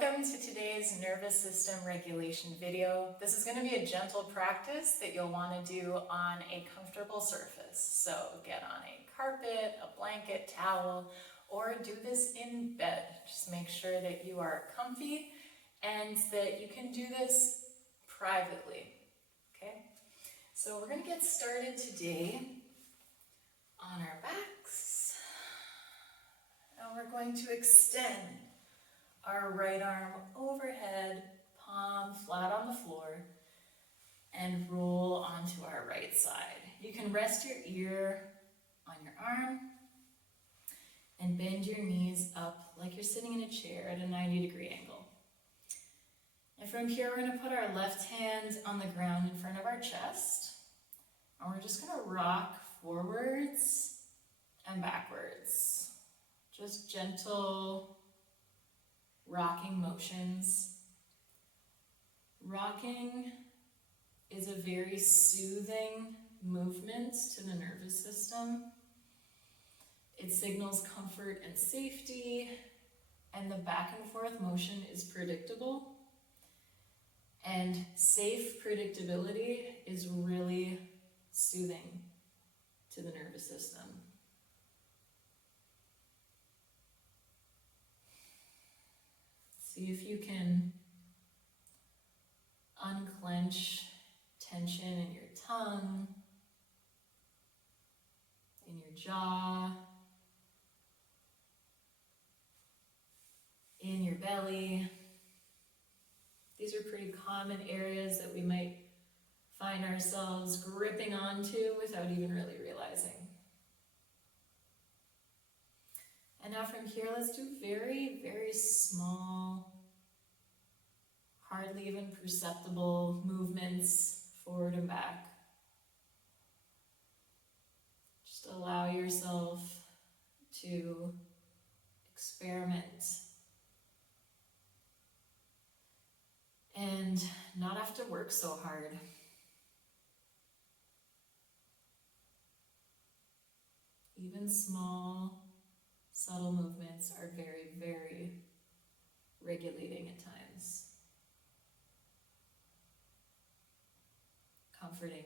Welcome to today's nervous system regulation video. This is going to be a gentle practice that you'll want to do on a comfortable surface. So get on a carpet, a blanket, towel, or do this in bed. Just make sure that you are comfy and that you can do this privately. Okay? So we're going to get started today on our backs. And we're going to extend our right arm overhead, palm flat on the floor, and roll onto our right side. You can rest your ear on your arm and bend your knees up like you're sitting in a chair at a 90-degree angle. And from here, we're going to put our left hand on the ground in front of our chest, and we're just going to rock forwards and backwards. Just gentle rocking motions. Rocking is a very soothing movement to the nervous system. It signals comfort and safety, and the back and forth motion is predictable. And safe predictability is really soothing to the nervous system. See if you can unclench tension in your tongue, in your jaw, in your belly. These are pretty common areas that we might find ourselves gripping onto without even really realizing. And now from here, let's do very, very small, hardly even perceptible movements forward and back. Just allow yourself to experiment and not have to work so hard. Even small, subtle movements are very, very regulating at times. Comforting.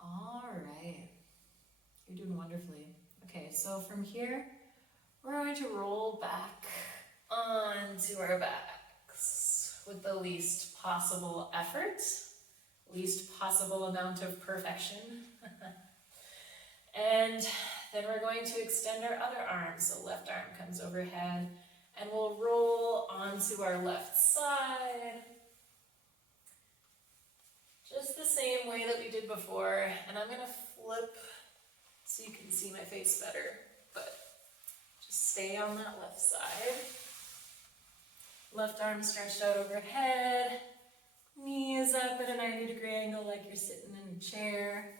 All right. You're doing wonderfully. Okay, so from here, we're going to roll back onto our backs with the least possible effort. Least possible amount of perfection. And then we're going to extend our other arm. So left arm comes overhead and we'll roll onto our left side. Just the same way that we did before. And I'm going to flip so you can see my face better. But just stay on that left side. Left arm stretched out overhead. Knees up at a 90-degree angle like you're sitting in a chair.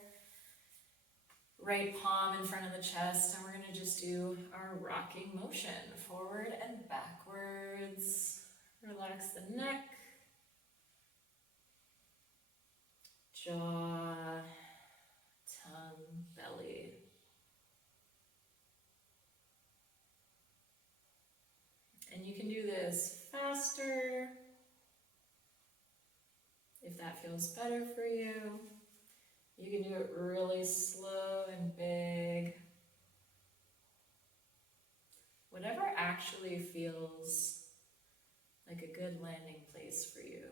Right palm in front of the chest, and we're going to just do our rocking motion, forward and backwards. Relax the neck, jaw, tongue, belly. And you can do this faster if that feels better for you. You can do it really slow and big. Whatever actually feels like a good landing place for you.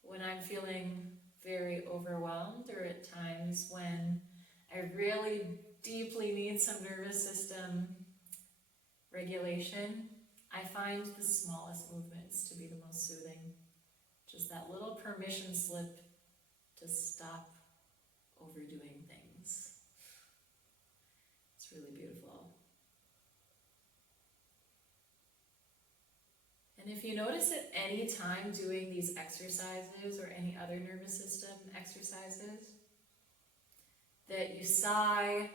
When I'm feeling very overwhelmed, or at times when I really deeply need some nervous system regulation, I find the smallest movements to be the most soothing. Just that little permission slip to stop overdoing things. It's really beautiful. And if you notice at any time doing these exercises or any other nervous system exercises, that you sigh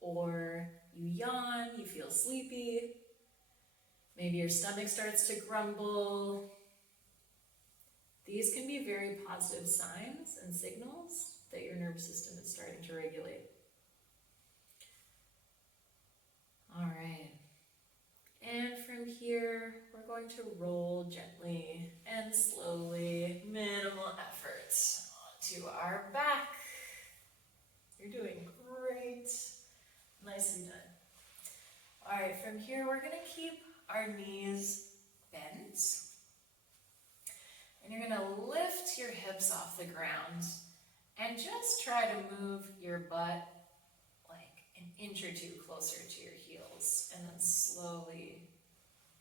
or you yawn, you feel sleepy, maybe your stomach starts to grumble, These can be very positive signs and signals that your nervous system is starting to regulate. All right. And from here, we're going to roll gently and slowly, minimal effort, onto our back. You're doing great. Nicely done. All right, from here, we're going to keep our knees bent. And you're going to lift your hips off the ground and just try to move your butt like an inch or two closer to your heels, and then slowly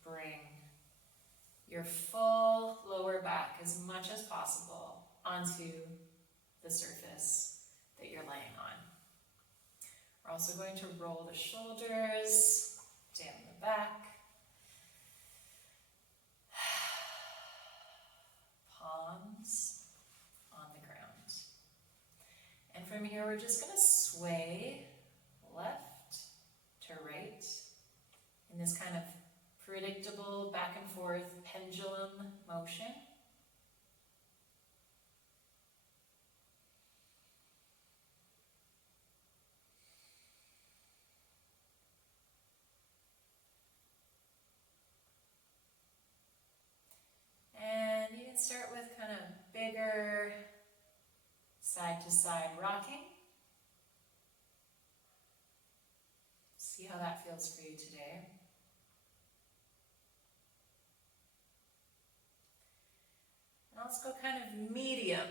bring your full lower back as much as possible onto the surface that you're laying on. We're also going to roll the shoulders down the back. Palms on the ground. And from here, we're just going to sway left to right in this kind of predictable back and forth pendulum motion. And you can start with kind of bigger side to side rocking. See how that feels for you today. Now let's go kind of medium.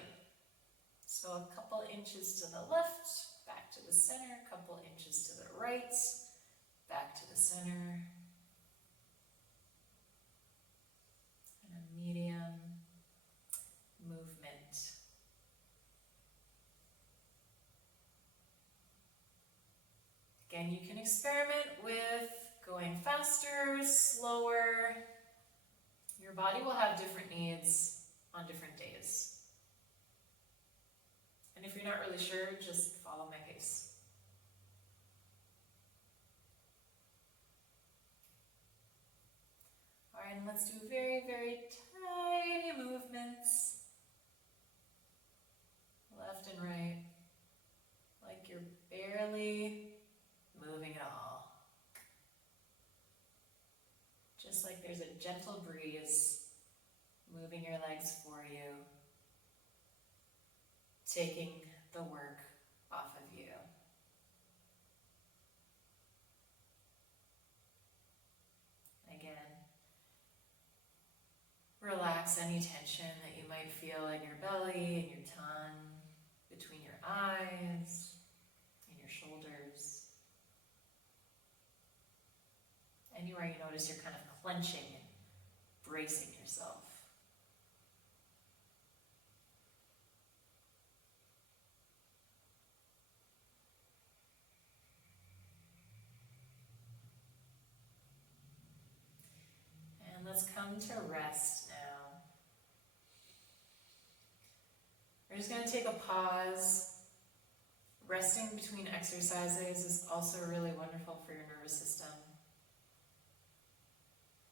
So a couple inches to the left, back to the center, a couple inches to the right, back to the center. And a medium movement. Again, you can experiment with going faster, slower. Your body will have different needs on different days. And if you're not really sure, just follow my pace. All right, and let's do very, very tiny movements. Left and right, like you're barely moving at all. Just like there's a gentle breeze moving your legs for you, taking the work off of you. Again, relax any tension that you might feel in your belly, in your tongue, between your eyes, in your shoulders. Anywhere you notice you're kind of clenching and bracing yourself. And let's come to rest now. We're just going to take a pause. Resting between exercises is also really wonderful for your nervous system.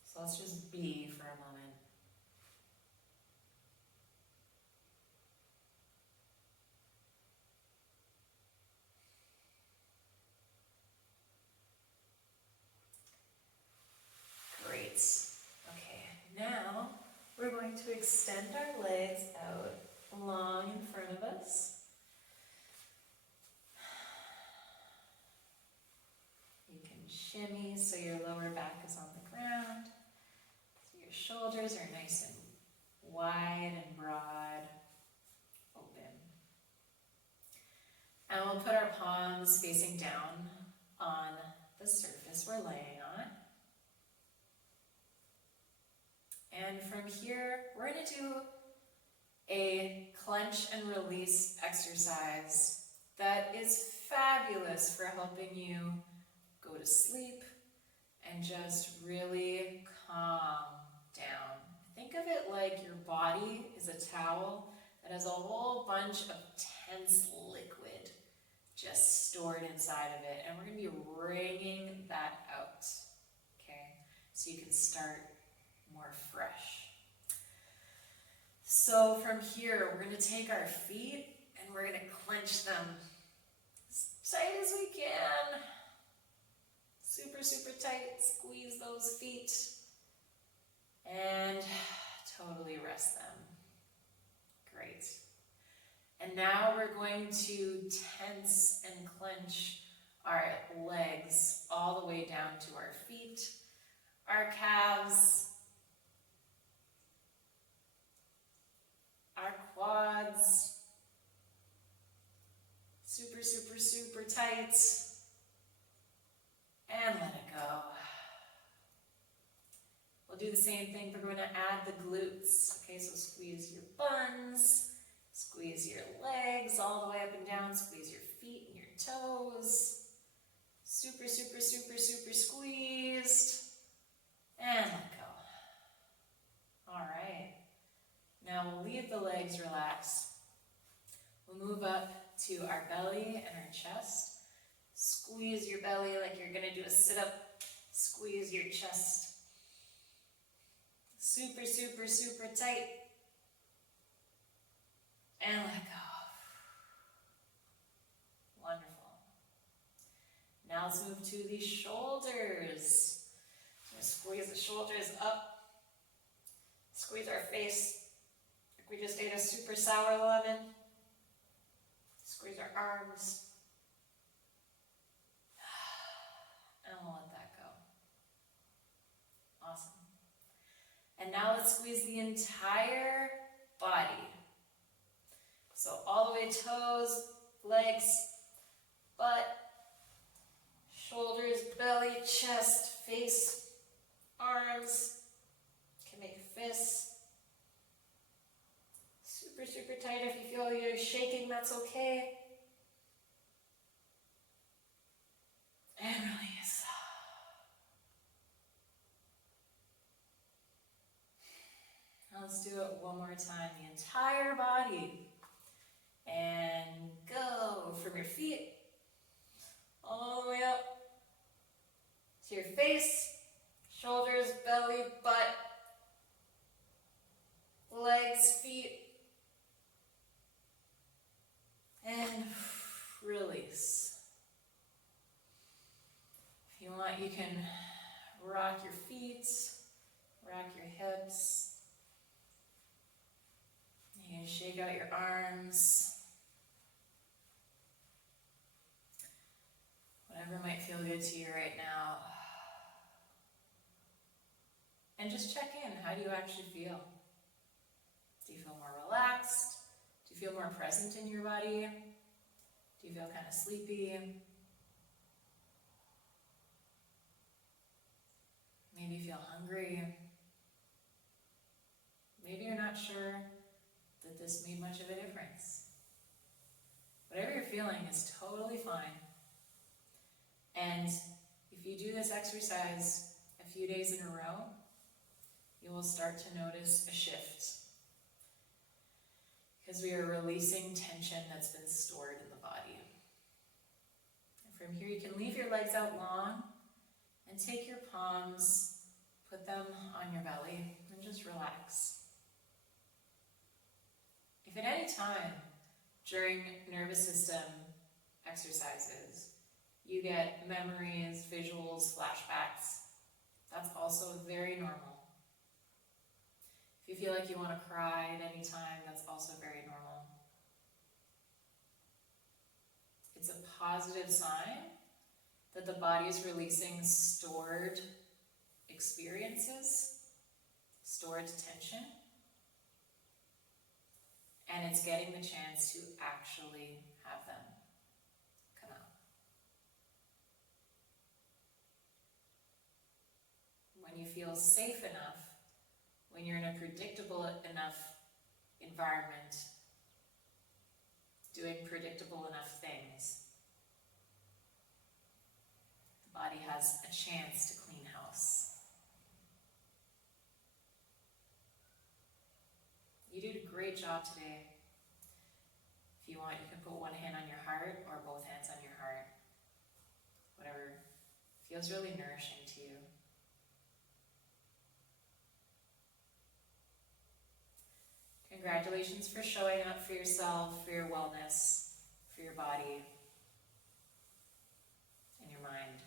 So let's just be for a moment. Great. Okay, now we're going to extend our legs out long in front of us. You can shimmy so your lower back is on the ground. So your shoulders are nice and wide and broad, open. And we'll put our palms facing down on the surface we're laying on. And from here, we're going to do a clench and release exercise that is fabulous for helping you go to sleep and just really calm down. Think of it like your body is a towel that has a whole bunch of tense liquid just stored inside of it, and we're going to be wringing that out, okay? So you can start more fresh. So from here, we're going to take our feet and we're going to clench them as tight as we can. Super, super tight. Squeeze those feet and totally rest them. Great. And now we're going to tense and clench our legs all the way down to our feet, our calves, our quads. Super, super, super tight. And let it go. We'll do the same thing. We're going to add the glutes. Okay, so squeeze your buns, squeeze your legs all the way up and down, squeeze your feet and your toes. Super, super, super, super squeezed. And let go. All right. Now we'll leave the legs relaxed. We'll move up to our belly and our chest. Squeeze your belly like you're going to do a sit-up. Squeeze your chest. Super, super, super tight. And let go. Wonderful. Now let's move to the shoulders. Squeeze the shoulders up. Squeeze our face like we just ate a super sour lemon. Squeeze our arms. And we'll let that go. Awesome. And now let's squeeze the entire body. So all the way toes, legs, butt, shoulders, belly, chest, face, arms. Can make fists. Super, super tight. If you feel you're shaking, that's okay. And release. Now let's do it one more time. The entire body. And go from your feet all the way up to your face, shoulders, belly, butt, legs, feet. And release. If you want, you can rock your feet, rock your hips. You can shake out your arms. Whatever might feel good to you right now. And just check in. How do you actually feel? Do you feel more relaxed? Do you feel more present in your body? Do you feel kind of sleepy? Maybe you feel hungry. Maybe you're not sure that this made much of a difference. Whatever you're feeling is totally fine. And if you do this exercise a few days in a row, you will start to notice a shift. Because we are releasing tension that's been stored in the body. And from here you can leave your legs out long and take your palms, put them on your belly, and just relax. If at any time during nervous system exercises you get memories, visuals, flashbacks, that's also very normal. If you feel like you want to cry at any time, that's also very normal. It's a positive sign that the body is releasing stored experiences, stored tension, and it's getting the chance to actually have them come out. When you feel safe enough, when you're in a predictable enough environment, doing predictable enough things, the body has a chance to clean house. You did a great job today. If you want, you can put one hand on your heart or both hands on your heart. Whatever feels really nourishing to you. Congratulations for showing up for yourself, for your wellness, for your body, and your mind.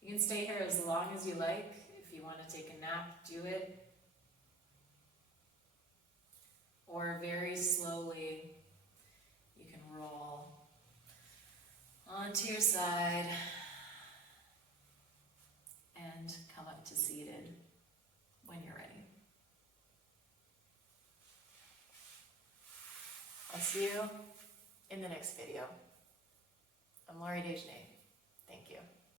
You can stay here as long as you like. If you want to take a nap, do it. Or very slowly, you can roll onto your side and come up to seated when you're ready. I'll see you in the next video. I'm Laurie Desjardins. Thank you.